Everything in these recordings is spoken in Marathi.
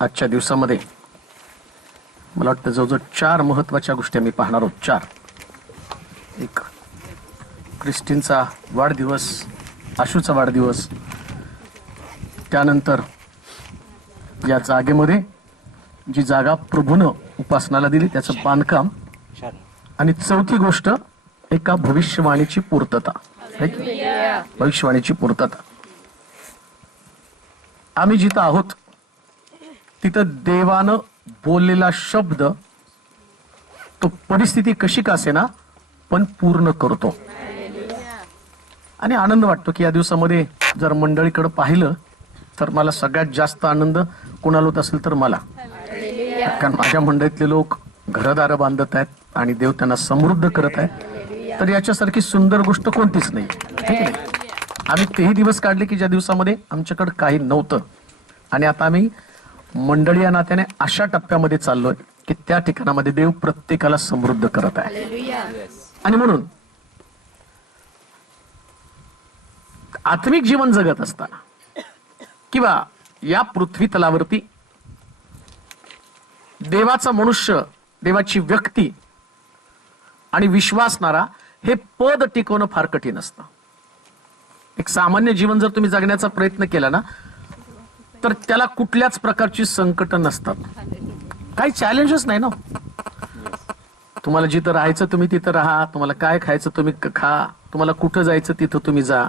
आजच्या दिवसामध्ये मला वाटतं जवळजवळ 4 महत्त्वाच्या गोष्टी आम्ही पाहणार आहोत. 4. एक, ख्रिस्टींचा वाढदिवस, आशूचा वाढदिवस, त्यानंतर या जागेमध्ये जी जागा प्रभूनं उपासनाला दिली त्याचं बांधकाम, आणि 4थी गोष्ट एका भविष्यवाणीची पूर्तता. भविष्यवाणीची पूर्तता. आम्ही जिथं आहोत तिथं देवानं बोललेला शब्द तो परिस्थिती कशी का असेना पण पूर्ण करतो. आणि आनंद वाटतो की या दिवसामध्ये जर मंडळीकडे पाहिलं तर मला सगळ्यात जास्त आनंद कोणाला होत असेल तर मला, कारण माझ्या मंडळीतले लोक घरदारं बांधत आहेत आणि देव त्यांना समृद्ध करत आहे. तर याच्यासारखी सुंदर गोष्ट कोणतीच नाही. ठीक आहे. आम्ही तेही दिवस काढले की ज्या दिवसामध्ये आमच्याकडे काही नव्हतं, आणि आता आम्ही मंडळी या नात्याने अशा टप्प्यामध्ये चाललोय की त्या ठिकाणामध्ये देव प्रत्येकाला समृद्ध करत आहे. आणि म्हणून आत्मिक जीवन जगत असताना किंवा या पृथ्वी तलावरती देवाचा मनुष्य, देवाची व्यक्ती आणि विश्वासणारा हे पद टिकवणं फार कठीण असतं. एक सामान्य जीवन जर तुम्ही जगण्याचा प्रयत्न केला ना तर त्याला कुठल्याच प्रकारची संकट नसतात, काही चॅलेंजेस नाही ना. तुम्हाला जिथं राहायचं तुम्ही तिथं राहा, तुम्हाला काय खायचं तुम्ही खा, तुम्हाला कुठं जायचं तिथं तुम्ही जा,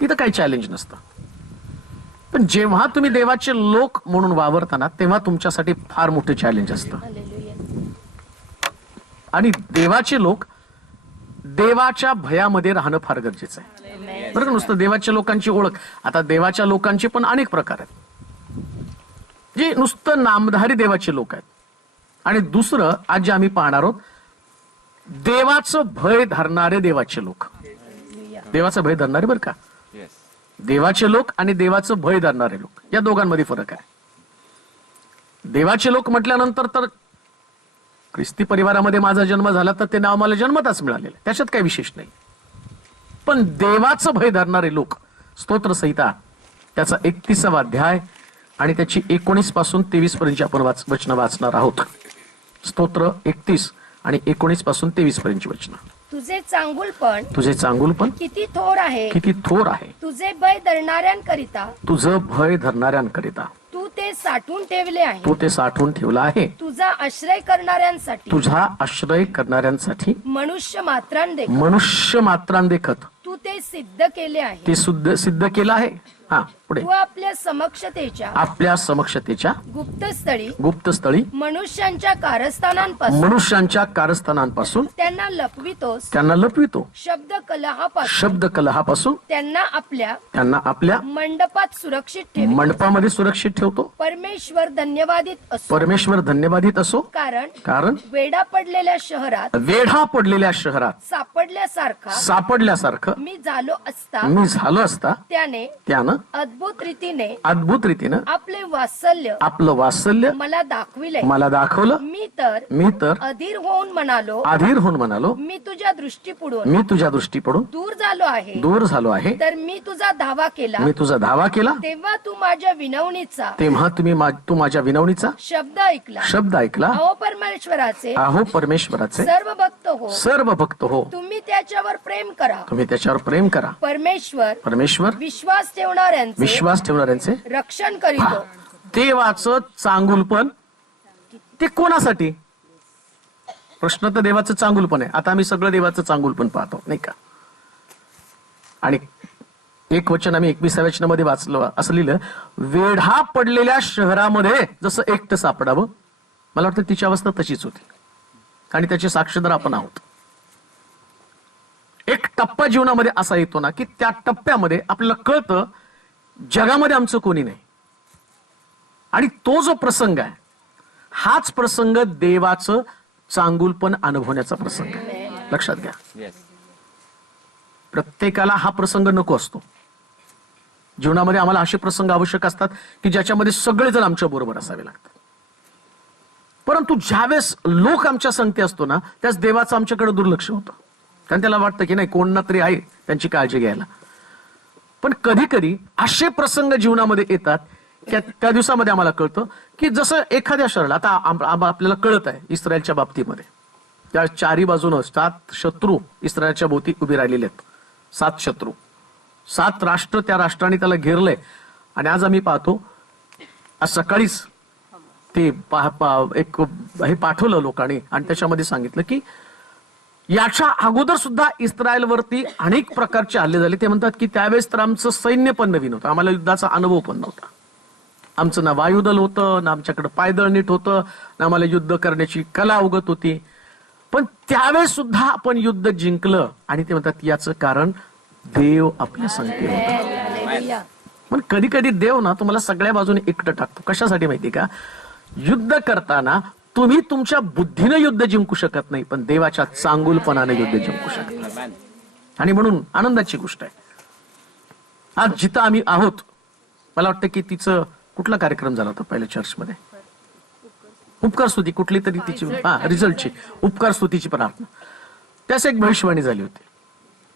तिथं काही चॅलेंज नसतं. पण जेव्हा तुम्ही देवाचे लोक म्हणून वावरताना तेव्हा तुमच्यासाठी फार मोठे चॅलेंज असतं. आणि देवाचे लोक देवाच्या भयामध्ये राहणं फार गरजेचं आहे. बरं का, नुसतं देवाच्या लोकांची ओळख. आता देवाच्या लोकांचे पण अनेक प्रकार आहेत, जे नुसतं नामधारी देवाचे लोक आहेत. आणि दुसरं आज जे आम्ही पाहणार आहोत, देवाचं भय धरणारे देवाचे लोक. देवाचं भय धरणारे, बरं का, देवाचे लोक आणि देवाचं भय धरणारे लोक या दोघांमध्ये फरक आहे. देवाचे लोक म्हटल्यानंतर तर ख्रिस्ती परिवारामध्ये माझा जन्म झाला तर ते नाव मला जन्मताच मिळालेलं, त्याच्यात काही विशेष नाही. पण देवाचं भय धरणारे लोक, स्तोत्र संहिता त्याचा 31वा अध्याय आणि त्याची 19 पासून 23 पर्यंत आपण वचन वाचणार आहोत. स्तोत्र 31 आणि 19 पासून 23 पर्यंतची वचन. तुझे चांगुलपण तुझे चांगुलपण किती थोर आहे, किती थोर आहे, तुझे भय धरणाऱ्यांकरिता तुझं भय धरणाऱ्यांकरिता तू ते साठवून ठेवले आहे. तू ते साठवून ठेवला आहे. तुझा आश्रय करणाऱ्यांसाठी, तुझा आश्रय करणाऱ्यांसाठी मनुष्य मात्रांदे मनुष्य मात्रांदेखत तू ते सिद्ध केले आहे. ते सिद्ध केलं आहे. हा पुढे. तू आपल्या समक्षतेच्या आपल्या समक्षतेच्या गुप्तस्थळी गुप्तस्थळी मनुष्यांच्या कारस्थानांपासून मनुष्यांच्या कारस्थानांपासून त्यांना लपवितोस. त्यांना लपवितो. शब्द कलहापासून शब्द कलहापासून त्यांना आपल्या मंडपात सुरक्षित ठेव. मंडपामध्ये सुरक्षित ठेवतो. परमेश्वर धन्यवादित असो, परमेश्वर धन्यवादित असो, कारण वेडा पडलेल्या शहरात वेढा पडलेल्या शहरात सापडल्यासारखं मी झालो असता त्यानं अद्भुत रीतीने आपलं वात्सल्य मला दाखवलं. मी तर अधीर होऊन म्हणालो, मी तुझ्या दृष्टीपुढून दूर झालो आहे. तर मी तुझा धावा केला. तेव्हा तू माझ्या विनवणीचा शब्द ऐकला. अहो परमेश्वराचे सर्व भक्त हो, तुम्ही त्याच्यावर प्रेम करा. परमेश्वर विश्वास ठेवणाऱ्यांचे रक्षण करीतो. देवाचं चांगुलपण ते कोणासाठी? प्रश्न तर देवाचं चांगुलपण आहे. आता आम्ही सगळं देवाचं चांगुलपण पाहतो, नाही का? आणि एक वचन आम्ही 21व्या वचनामध्ये वाचलं, असं लिहिलं, वेढा पडलेल्या शहरामध्ये जसं एकटं सापडावं. मला वाटतं तिची अवस्था तशीच होती आणि त्याचे साक्षीदार आपण आहोत. एक टप्पा जीवनामध्ये असा येतो ना की त्या टप्प्यामध्ये आपल्याला कळतं जगामध्ये आमचं कोणी नाही. आणि तो जो प्रसंग आहे, हाच प्रसंग देवाचं चांगुलपण अनुभवण्याचा प्रसंग आहे. लक्षात घ्या, प्रत्येकाला हा प्रसंग नको असतो. जीवनामध्ये आम्हाला असे प्रसंग आवश्यक असतात की ज्याच्यामध्ये सगळेजण आमच्या बरोबर असावे लागतात. परंतु ज्यावेळेस लोक आमच्या संगती असतो ना, त्याच देवाचं आमच्याकडे दुर्लक्ष होतं. कारण त्याला वाटतं की नाही, कोण ना तरी आहे त्यांची काळजी घ्यायला. पण कधी कधी असे प्रसंग जीवनामध्ये येतात की त्या दिवसामध्ये आम्हाला कळतं की जसं एखाद्या शहराला, आता आपल्याला कळत आहे इस्रायलच्या बाबतीमध्ये, त्या चारी बाजूनं 7 शत्रू इस्रायलच्या भोवती उभे राहिलेले आहेत. 7 शत्रू, 7 राष्ट्र, त्या राष्ट्राने त्याला घेरलंय. आणि आज आम्ही पाहतो, आज सकाळीच ते एक हे पाठवलं लोकांनी आणि त्याच्यामध्ये सांगितलं की याच्या अगोदर सुद्धा इस्रायलवरती अनेक प्रकारचे हल्ले झाले. ते म्हणतात की त्यावेळेस तर आमचं सैन्य पण नवीन होतं, आम्हाला युद्धाचा अनुभव पण नव्हता. आमचं ना वायुदल होतं, ना आमच्याकडे पायदळ नीट होतं, ना आम्हाला युद्ध करण्याची कला अवगत होती. पण त्यावेळेस सुद्धा आपण युद्ध जिंकलं. आणि ते म्हणतात याचं कारण देव आपल्या संगती होता. पण कधी कधी देव ना तुम्हाला सगळ्या बाजूने एकटं टाकतो. कशासाठी माहिती का? युद्ध करताना तुम्ही तुमच्या बुद्धीनं युद्ध जिंकू शकत नाही, पण देवाच्या चांगुलपणाने युद्ध जिंकू शकता. आणि म्हणून आनंदाची गोष्ट आहे, आज जिथं आम्ही आहोत, मला वाटतं की तिचं कुठला कार्यक्रम झाला होता पहिल्या चर्चमध्ये, उपकार स्तुती कुठली तरी तिची, रिझल्टची उपकार स्तुतीची प्रार्थना, त्यास एक भविष्यवाणी झाली होती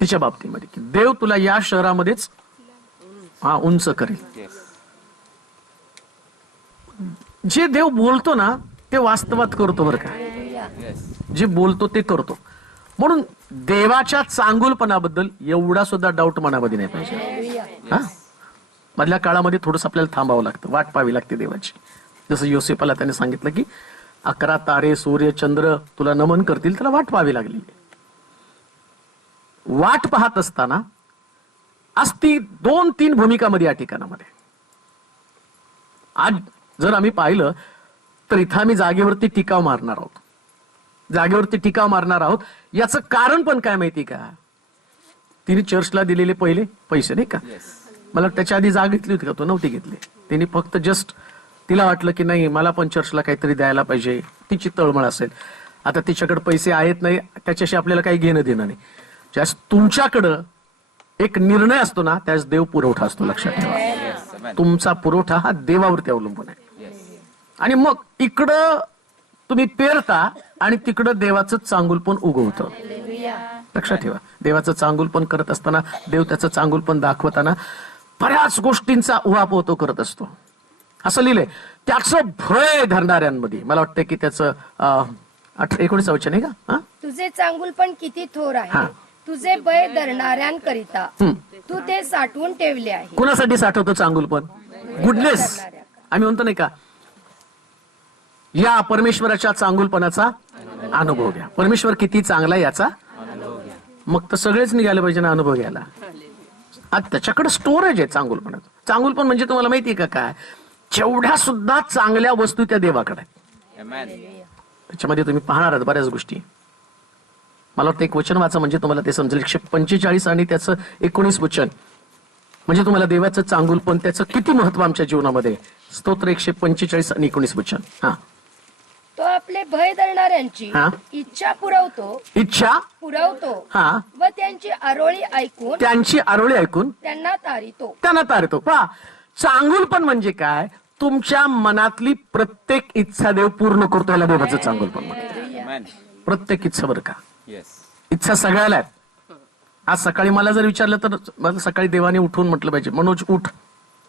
तिच्या बाबतीमध्ये की देव तुला या शहरामध्येच उंच करेल. जे देव बोलतो ना ते वास्तवात करतो बरं का. जे बोलतो ते करतो. म्हणून देवाच्या चांगुलपणाबद्दल एवढा सुद्धा डाऊट मनामध्ये नाही पाहिजे. मधल्या काळामध्ये थोडस आपल्याला थांबावं लागतं, वाट पाहावी लागते देवाची. जसं योसेफाला त्याने सांगितलं की 11 तारे, सूर्य, चंद्र तुला नमन करतील, त्याला वाट पाहावी लागली. वाट पाहत असताना आज ती 2-3 भूमिकामध्ये या ठिकाणामध्ये. आज जर आम्ही पाहिलं तर इथं आम्ही जागेवरती टिकाव मारणार आहोत. याचं कारण पण काय माहिती का? तिने चर्चला दिलेले पहिले पैसे, नाही का? मला त्याच्या आधी जागा घेतली होती का? तो नव्हती घेतली. तिने फक्त जस्ट तिला वाटलं की नाही मला पण चर्चला काहीतरी द्यायला पाहिजे, तिची तळमळ असेल. आता तिच्याकडे पैसे आहेत नाही त्याच्याशी आपल्याला काही घेणं देणं नाही. ज्यास तुमच्याकडं एक निर्णय असतो ना, त्यास देव पुरवठा असतो. लक्षात ठेवा, तुमचा पुरवठा हा देवावरती अवलंबून आहे. आणि मग इकडं तुम्ही पेरता आणि तिकडं देवाचं चांगुलपण उगवतं. लक्षात ठेवा, देवाचं चांगुलपण करत असताना, देव त्याचं चांगुलपण दाखवताना बऱ्याच गोष्टींचा उहापोह तो करत असतो. असं लिहिलंय, त्याचं भय धरणाऱ्यांमध्ये. मला वाटतं की त्याचं 19 वचन आहे का? हा? तुझे चांगुलपण किती थोर हा. आहे, तुझे भय धरणाऱ्यांकरिता तू ते साठवून ठेवले आहे. कुणासाठी साठवतो चांगुलपण? गुडनेस. आम्ही म्हणतो नाही का, या परमेश्वराच्या चांगुलपणाचा अनुभव घ्या. परमेश्वर किती चांगला आहे याचा मग तर सगळेच निघाले पाहिजे ना अनुभव घ्यायला. आज त्याच्याकडे स्टोरेज आहे चांगुलपणाचं. चांगुलपण म्हणजे तुम्हाला माहिती आहे का काय? जेवढ्या सुद्धा चांगल्या वस्तू त्या देवाकडे आहेत. त्याच्यामध्ये तुम्ही पाहणार आहात बऱ्याच गोष्टी. मला वाटतं एक वचन वाचा म्हणजे तुम्हाला ते समजेल. 145 आणि त्याचं 19 वचन म्हणजे तुम्हाला देवाचं चांगुलपण, त्याचं किती महत्व आमच्या जीवनामध्ये. स्तोत्र 145 आणि 19 वचन. हा. तो आपले भय धरणाऱ्यांची हा. इच्छा इच्छा पुरवतो हा. व त्यांची आरोळी ऐकून त्यांची आरोळी ऐकून त्यांना तारितो. त्यांना तारतो. पहा, चांगुलपण म्हणजे काय? तुमच्या मनातली प्रत्येक इच्छा देव पूर्ण करतो. याला देवाचं चांगुलपण म्हणतात. प्रत्येक इच्छा बरं का. इच्छा सगळ्याला आहेत. आज सकाळी मला जर विचारलं तर मला सकाळी देवाने उठून म्हटलं पाहिजे, मनोज उठ,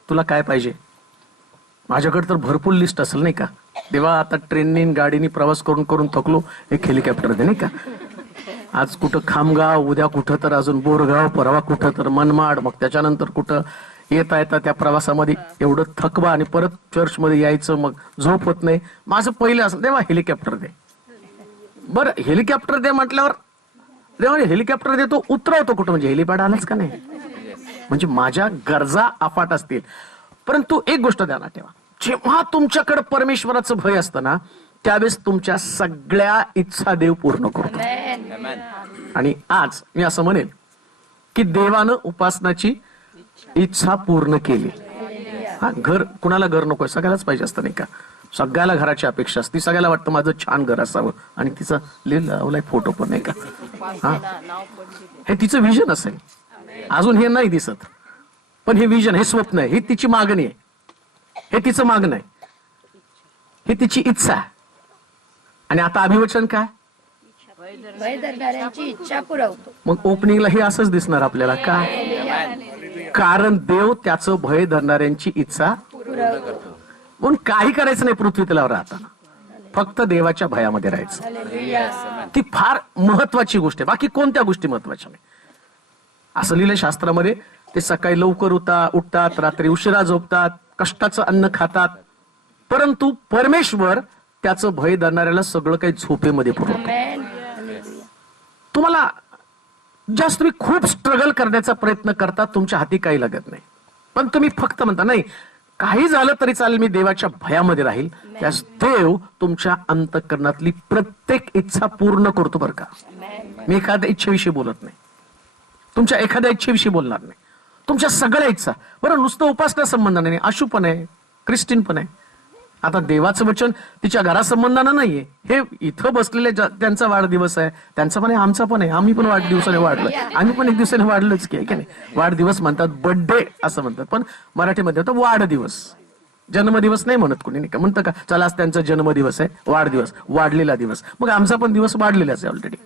तुला काय पाहिजे? माझ्याकडे तर भरपूर लिस्ट असेल नाही का. देवा आता ट्रेननी गाडीनी प्रवास करून करून थकलो, एक हेलिकॉप्टर दे नाही का. आज कुठं खामगाव, उद्या कुठं तर अजून बोरगाव, परवा कुठं तर मनमाड, मग त्याच्यानंतर कुठं येता येता त्या प्रवासामध्ये एवढं थकवा आणि परत चर्चमध्ये यायचं, मग झोप होत नाही. माझं पहिलं असं, देवा हेलिकॉप्टर दे. बरं हेलिकॉप्टर दे म्हटल्यावर देवा हेलिकॉप्टर देतो, उतरवतो कुठं म्हणजे हेलिपॅड आलाच का नाही. म्हणजे माझ्या गरजा अफाट असतील. परंतु एक गोष्ट ध्यानात ठेवा, जेव्हा तुमच्याकडे परमेश्वराचं भय असतं ना, त्यावेळेस तुमच्या सगळ्या इच्छा देव पूर्ण करतो. आणि आज मी असं म्हणेल की देवानं उपासनाची इच्छा पूर्ण केली. हा, घर कुणाला घर नकोय? सगळ्यालाच पाहिजे असतं नाही का. सगळ्याला घराची अपेक्षा असते. सगळ्याला वाटतं माझं छान घर असावं आणि तिचं लिहिलं फोटो पण नाही का. हा, हे तिचं विजन असेल. अजून हे नाही दिसत पण हे विजन, हे स्वप्न आहे, ही तिची मागणी आहे, हे तिचं मागणं आहे, ही तिची इच्छा आहे. आणि आता अभिवचन काय? भय धरणाऱ्यांची इच्छा पुरवतो. मग ओपनिंगला हे असंच दिसणार आपल्याला. काय? कारण देव त्याचं भय धरणाऱ्यांची इच्छा पुरवतो. म्हणून काही करायचं नाही पृथ्वी तलावर राहताना, फक्त देवाच्या भयामध्ये राहायचं. ती फार महत्वाची गोष्ट आहे. बाकी कोणत्या गोष्टी महत्वाच्या नाही. असं लिहिलं शास्त्रामध्ये, ते सकाळी लवकर उठतात, रात्री उशिरा झोपतात, कष्टाचं अन्न खातात, परंतु परमेश्वर त्याचं भय धरणाऱ्याला सगळं काही झोपेमध्ये पुरवतो. तुम्हाला जास्त तुम्ही खूप स्ट्रगल करण्याचा प्रयत्न करता, तुमच्या हाती काही लागत नाही, पण तुम्ही फक्त म्हणता नाही काही झालं तरी चालेल, मी देवाच्या भयामध्ये राहील. त्यास देव तुमच्या अंतःकरणातली प्रत्येक इच्छा पूर्ण करतो बरं का. मी एखाद्या इच्छेविषयी बोलत नाही, तुमच्या एखाद्या इच्छेविषयी बोलणार नाही, तुमच्या सगळ्या इच्छा. बरं नुसतं उपासना संबंधाने नाही, आशू पण आहे, ख्रिस्टिन पण आहे. आता देवाचं वचन तिच्या घरा संबंधानं नाहीये. हे इथं बसलेले त्यांचा वाढदिवस आहे, त्यांचा पण आहे, आमचा पण आहे. आम्ही पण वाढदिवसाने वाढलोय, आम्ही पण एक दिवसाने वाढलोच की नाही. वाढदिवस म्हणतात, बर्थडे असं म्हणतात, पण मराठीमध्ये होतं वाढदिवस. जन्मदिवस नाही म्हणत कोणी, नाही का. म्हणतं का चला आज त्यांचा जन्मदिवस आहे, वाढदिवस, वाढलेला दिवस. मग आमचा पण दिवस वाढलेलाच आहे ऑलरेडी.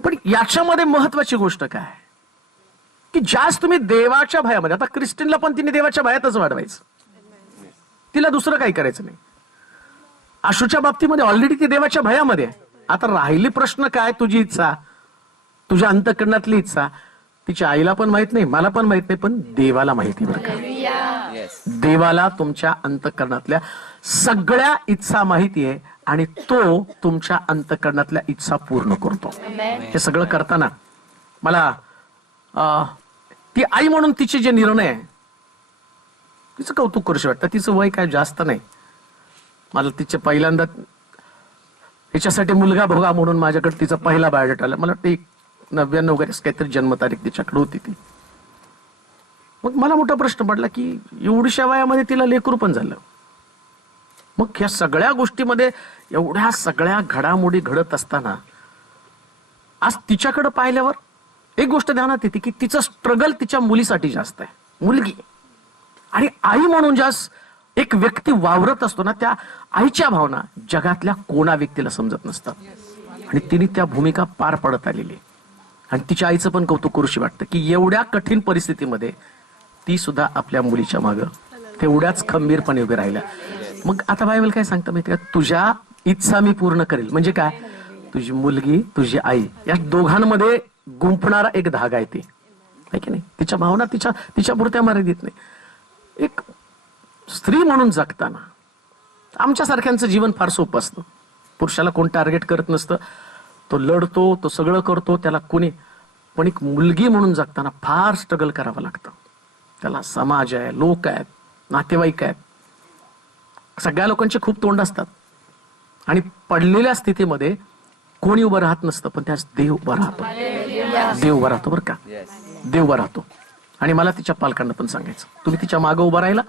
पण याच्यामध्ये महत्वाची गोष्ट काय की जास्त तुम्ही देवाच्या भयामध्ये, आता ख्रिस्टिनला पण तिने देवाच्या भयातच वाढवायचं, तिला दुसरं काही करायचं नाही. आशूच्या बाबतीमध्ये ऑलरेडी ती देवाच्या भयामध्ये आहे. आता राहिली प्रश्न काय? तुझी इच्छा, तुझ्या अंतःकरणातली इच्छा. तिच्या आईला पण माहित नाही, मला पण माहित नाही, पण देवाला माहिती बरं का. देवाला तुमच्या अंतःकरणातल्या सगळ्या इच्छा माहिती आहे आणि तो तुमच्या अंतःकरणातल्या इच्छा पूर्ण करतो. हे सगळं करताना मला ती आई म्हणून तिचे जे निर्णय आहे तिचं कौतुक करूशी वाटतं. तिचं वय काय जास्त नाही. मला तिचे पहिल्यांदा हिच्यासाठी मुलगा भोगा म्हणून माझ्याकडे तिचा पहिला बायोडेटा आला. मला वाटतं 99 वगैरे काहीतरी जन्मतारीख तिच्याकडे होती ती. मग मला मोठा प्रश्न पडला की एवढ्याशा वयामध्ये तिला लेकरू पण झालं. मग ह्या सगळ्या गोष्टीमध्ये एवढ्या सगळ्या घडामोडी घडत असताना आज तिच्याकडे पाहिल्यावर एक गोष्ट ध्यानात येते की तिचं स्ट्रगल तिच्या मुलीसाठी जास्त आहे. मुलगी आणि आई म्हणून ज्या एक व्यक्ती वावरत असतो ना, त्या आईच्या भावना जगातल्या कोणा व्यक्तीला समजत नसतात. आणि तिने त्या भूमिका पार पडत आलेली. आणि तिच्या आईचं पण कौतुक करूशी वाटतं की एवढ्या कठीण परिस्थितीमध्ये ती सुद्धा आपल्या मुलीच्या मागं तेवढ्याच खंबीरपणे उभे राहिल्या. मग आता बायबल काय सांगतं माहिती का, तुझ्या इच्छा मी पूर्ण करेल. म्हणजे काय, तुझी मुलगी तुझी आई या दोघांमध्ये गुंफणारा एक धागा आहे, ती आहे की नाही. तिच्या भावना तिच्या पुरत्या मर्यादित नाही. एक स्त्री म्हणून जगताना आमच्यासारख्यांचं जीवन फार सोपं असतं. पुरुषाला कोण टार्गेट करत नसतं, तो लढतो, तो सगळं करतो, त्याला कोणी. पण एक मुलगी म्हणून जगताना फार स्ट्रगल करावं लागतं. त्याला समाज आहे, लोक आहेत, नातेवाईक आहेत, सगळ्या लोकांचे खूप तोंड असतात. आणि पडलेल्या स्थितीमध्ये कोणी उभं राहत नसतं, पण त्यास देव उभा राहतो. देव उभा राहतो, बरं का, देव उभा राहतो. आणि मला तिच्या पालकांना पण सांगायचं, तुम्ही तिच्या मागं उभं राहिला,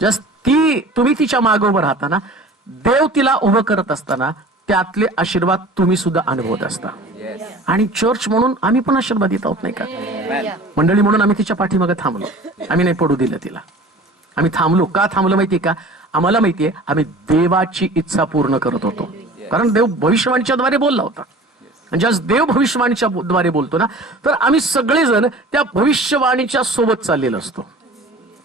जस्ट तुम्ही तिच्या मागं उभं राहताना, देव तिला उभं करत असताना त्यातले आशीर्वाद तुम्ही सुद्धा अनुभवत असता. आणि चर्च म्हणून आम्ही पण आशीर्वाद देत आहोत, नाही का. मंडळी म्हणून आम्ही तिच्या पाठीमागे थांबलो, आम्ही नाही पडू दिलं तिला. आम्ही थांबलो. का थांबलो माहितीये का, आम्हाला माहितीये आम्ही देवाची इच्छा पूर्ण करत होतो. कारण देव भविष्यवाणीच्या द्वारे बोलला होता. आणि ज्यास देव भविष्यवाणीच्या द्वारे बोलतो ना, तर आम्ही सगळेजण त्या भविष्यवाणीच्या सोबत चाललेलो असतो.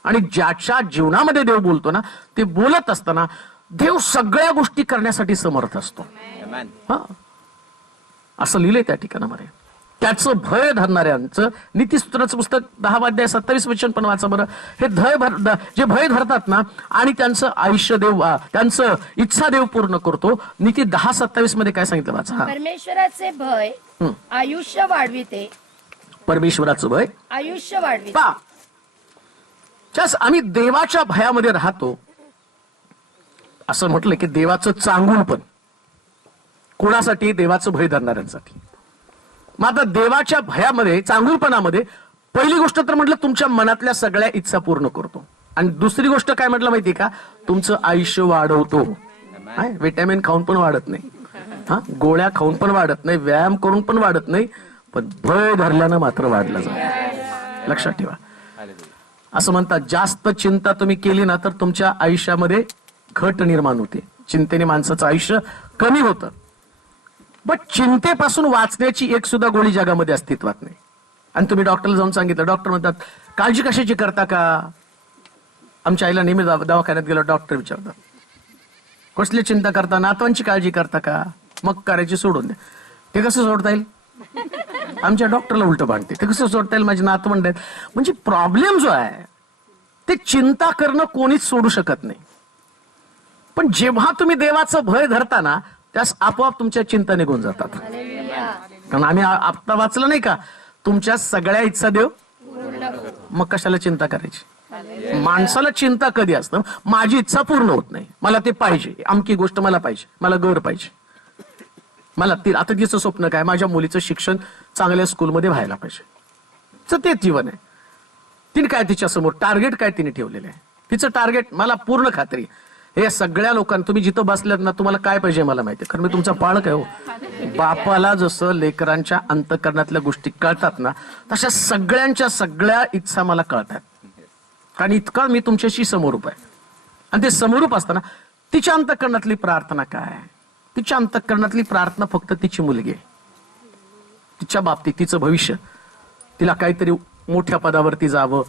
आणि ज्याच्या जीवनामध्ये देव बोलतो ना, ते बोलत असताना देव सगळ्या गोष्टी करण्यासाठी समर्थ असतो. हा, असं लिहिलंय त्या ठिकाणामध्ये. त्याचं भय धरणाऱ्यांचं, नीतिसूत्राचं पुस्तक 10 अध्याय 27 वचन पण वाचा बरं. हे जे भय धरतात ना, आणि त्यांचं आयुष्य देव, त्यांचं इच्छा देव पूर्ण करतो. नीती 10:27 मध्ये काय सांगितलं वाचा. हा, परमेश्वराचे भय आयुष्य वाढविते. परमेश्वराचं भय आयुष्य वाढविते. पा आम्ही देवाच्या भयामध्ये राहतो. असं म्हटलं की देवाचं चांगुलपण कोणासाठी, देवाचं भय धरणाऱ्यांसाठी. मग आता देवाच्या भयामध्ये, चांगुलपणामध्ये पहिली गोष्ट तर म्हटलं तुमच्या मनातल्या सगळ्या इच्छा पूर्ण करतो. आणि दुसरी गोष्ट काय म्हटलं माहिती का, तुमचं आयुष्य वाढवतो. विटॅमिन खाऊन पण वाढत नाही, हा, गोळ्या खाऊन पण वाढत नाही, व्यायाम करून पण वाढत नाही, पण भय धरल्यानं मात्र वाढलं जातं. लक्षात ठेवा. असं म्हणतात, जास्त चिंता तुम्ही केली ना, तर तुमच्या आयुष्यामध्ये घट निर्माण होते. चिंतेने माणसाचं आयुष्य कमी होतं. पण चिंतेपासून वाचण्याची एक सुद्धा गोळी जगामध्ये अस्तित्वात नाही. आणि तुम्ही डॉक्टरला जाऊन सांगितलं, डॉक्टर म्हणतात काळजी कशाची करता का. आमच्या आईला नेहमी दवाखान्यात गेलो, डॉक्टर विचारतात कसली चिंता करता, नातवांची काळजी करता का. मग करायची सोडून द्या. ते कसं सोडता येईल, आमच्या डॉक्टरला उलट भांडते, ते कसं सोडता येईल, माझे नातवंड आहेत. म्हणजे प्रॉब्लेम जो आहे ते चिंता करणं कोणीच सोडू शकत नाही. पण जेव्हा तुम्ही देवाचं भय धरताना, त्यास आपोआप तुमच्या चिंता निघून जातात. कारण आम्ही आता वाचलं नाही का, तुमच्या सगळ्या इच्छा देव. मग कशाला चिंता करायची. माणसाला चिंता कधी असतं, माझी इच्छा पूर्ण होत नाही, मला ते पाहिजे, अमकी गोष्ट मला पाहिजे, मला घर पाहिजे, मला आता तिचं स्वप्न काय, माझ्या मुलीचं शिक्षण चांगल्या स्कूलमध्ये व्हायला पाहिजे. तर ते जीवन आहे. तिने काय तिच्या समोर टार्गेट काय तिने ठेवलेलं आहे, तिचं टार्गेट. मला पूर्ण खात्री, हे सगळ्या लोकांना, तुम्ही जिथं बसल्यात ना, तुम्हाला काय पाहिजे मला माहिती, कारण मी तुमचा पाळक आहे हो. बापाला जसं लेकरांच्या अंतःकरणातल्या गोष्टी कळतात ना, तशा सगळ्यांच्या सगळ्या इच्छा मला कळतात. कारण इतका मी तुमच्याशी समोरूप आहे. आणि ते समोरूप असताना तिच्या अंतःकरणातली प्रार्थना काय, तिच्या अंतःकरणातली प्रार्थना फक्त तिची मुलगी आहे, तिच्या बाबतीत तिचं भविष्य, तिला काहीतरी मोठ्या पदावरती जावं.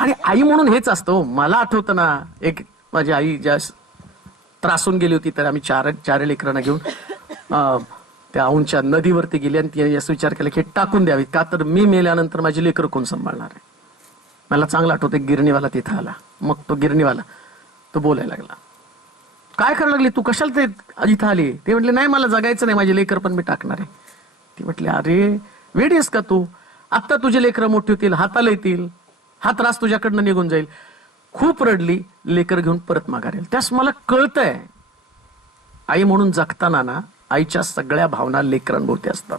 आणि आई म्हणून हेच असतं. मला आठवतं ना, एक माझी आई ज्या त्रासून गेली होती, तर आम्ही चार लेकरांना घेऊन त्या औंधच्या नदीवरती गेली. आणि तिने असं विचार केला की टाकून द्यावी, का तर मी मेल्यानंतर माझी लेकरं कोण सांभाळणार आहे. मला चांगलं आठवतं, एक गिरणीवाला तिथं आला. मग तो गिरणीवाला तो बोलायला लागला, काय करायला लागली तू, कशाला ते इथं आली. ते म्हटले नाही, मला जगायचं नाही, माझे लेकर पण मी टाकणार आहे. ती म्हटली अरे वेडी आहेस का तू, आत्ता तुझे लेकरं मोठी होतील, हाताला येतील, हा त्रास तुझ्याकडनं निघून जाईल. खूप रडली, लेकर घेऊन परत माघारेल. त्यास मला कळतंय, आई म्हणून जगताना ना, आईच्या सगळ्या भावना लेकरांभोवती असतात.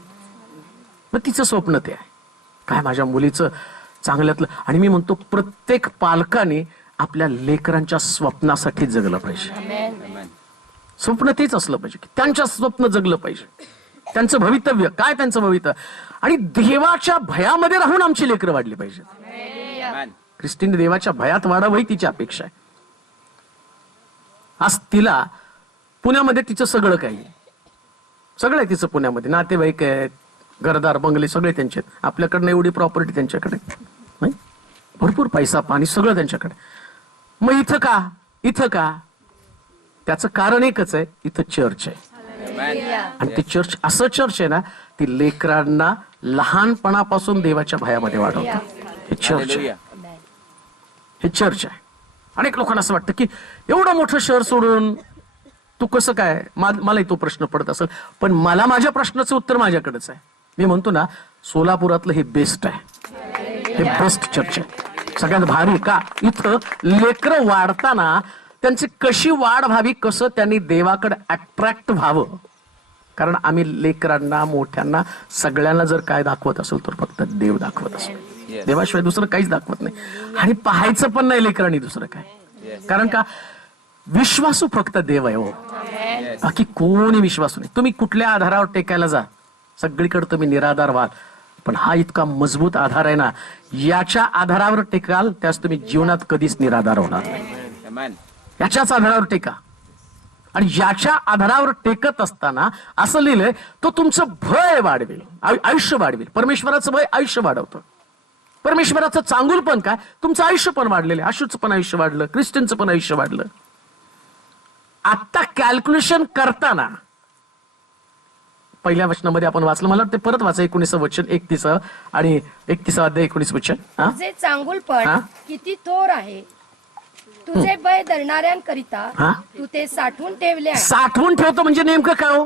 मग तिचं स्वप्न ते आहे काय, माझ्या मुलीचं चांगल्यातलं. आणि मी म्हणतो प्रत्येक पालकाने आपल्या लेकरांच्या स्वप्नासाठी जगलं पाहिजे. स्वप्न तेच असलं पाहिजे की त्यांच्या स्वप्न जगलं पाहिजे, त्यांचं भवितव्य काय, त्यांचं भवितव्य. आणि देवाच्या भयामध्ये राहून आमची लेकरं वाढली पाहिजेत. ख्रिस्तीने देवाच्या भयात वाढावं ही तिची अपेक्षा आहे. आज तिला पुण्यामध्ये तिचं सगळं काही, सगळं आहे तिचं पुण्यामध्ये, नातेवाईक आहेत, घरदार बंगले सगळे त्यांचे. आपल्याकडनं एवढी प्रॉपर्टी त्यांच्याकडे नाही, भरपूर पैसा पाणी सगळं त्यांच्याकडे. मग इथं का त्याचं कारण एकच आहे, इथं चर्च आहे. आणि ते चर्च असं चर्च आहे ना, ती लेकरांना लहानपणापासून देवाच्या भयामध्ये वाढवतं. हे चर्च आहे, हे चर्च आहे. अनेक लोकांना असं वाटतं की एवढं मोठं शहर सोडून तू कसं काय, मलाही तो प्रश्न पडत असेल, पण मला माझ्या प्रश्नाचं उत्तर माझ्याकडेच आहे. मी म्हणतो ना, सोलापुरातलं हे बेस्ट आहे, हे बेस्ट चर्च आहे, सगळ्यात भारी. का इथं लेकरं वाढताना त्यांची कशी वाढ व्हावी, कसं त्यांनी देवाकडे अट्रॅक्ट व्हावं. कारण आम्ही लेकरांना, मोठ्यांना, सगळ्यांना जर काय दाखवत असेल तर फक्त देव दाखवत असेल. देवाशिवाय दुसरं काहीच दाखवत नाही. आणि पाहायचं पण नाही लेकरांनी दुसरं काय. कारण का, विश्वासू फक्त देव आहे हो, बाकी कोणी विश्वासू नाही. तुम्ही कुठल्या आधारावर टेकायला जा, सगळीकडे तुम्ही निराधार व्हाल, पण हा इतका मजबूत आधार आहे ना, याच्या आधारावर टेकाल त्यास तुम्ही जीवनात कधीच निराधार होणार नाही. याच्याच आधारावर टेका. आणि याच्या आधारावर टेकत असताना असं लिहिलंय, तो तुमचं भय वाढवेल, आयुष्य वाढवेल. परमेश्वराचं भय आयुष्य वाढवतं. परमेश्वराचं चांगुल पण काय, तुमचं आयुष्य पण वाढलेलं आहे. आशूचं पण आयुष्य वाढलं, ख्रिस्टियनचं पण आयुष्य वाढलं. आता कॅल्क्युलेशन करताना पहिल्या वचनामध्ये आपण वाचलं, मला वाटतं परत वाचा, 19 वचन 31 आणि 31 अध्याय 19 वचन. तुझे चांगुलपण हा? किती थोर आहे, तुझे भय धरणाऱ्यांकरिता तू ते साठवून ठेवले आहे. साठवून ठेवतो म्हणजे नेमकं काय हो,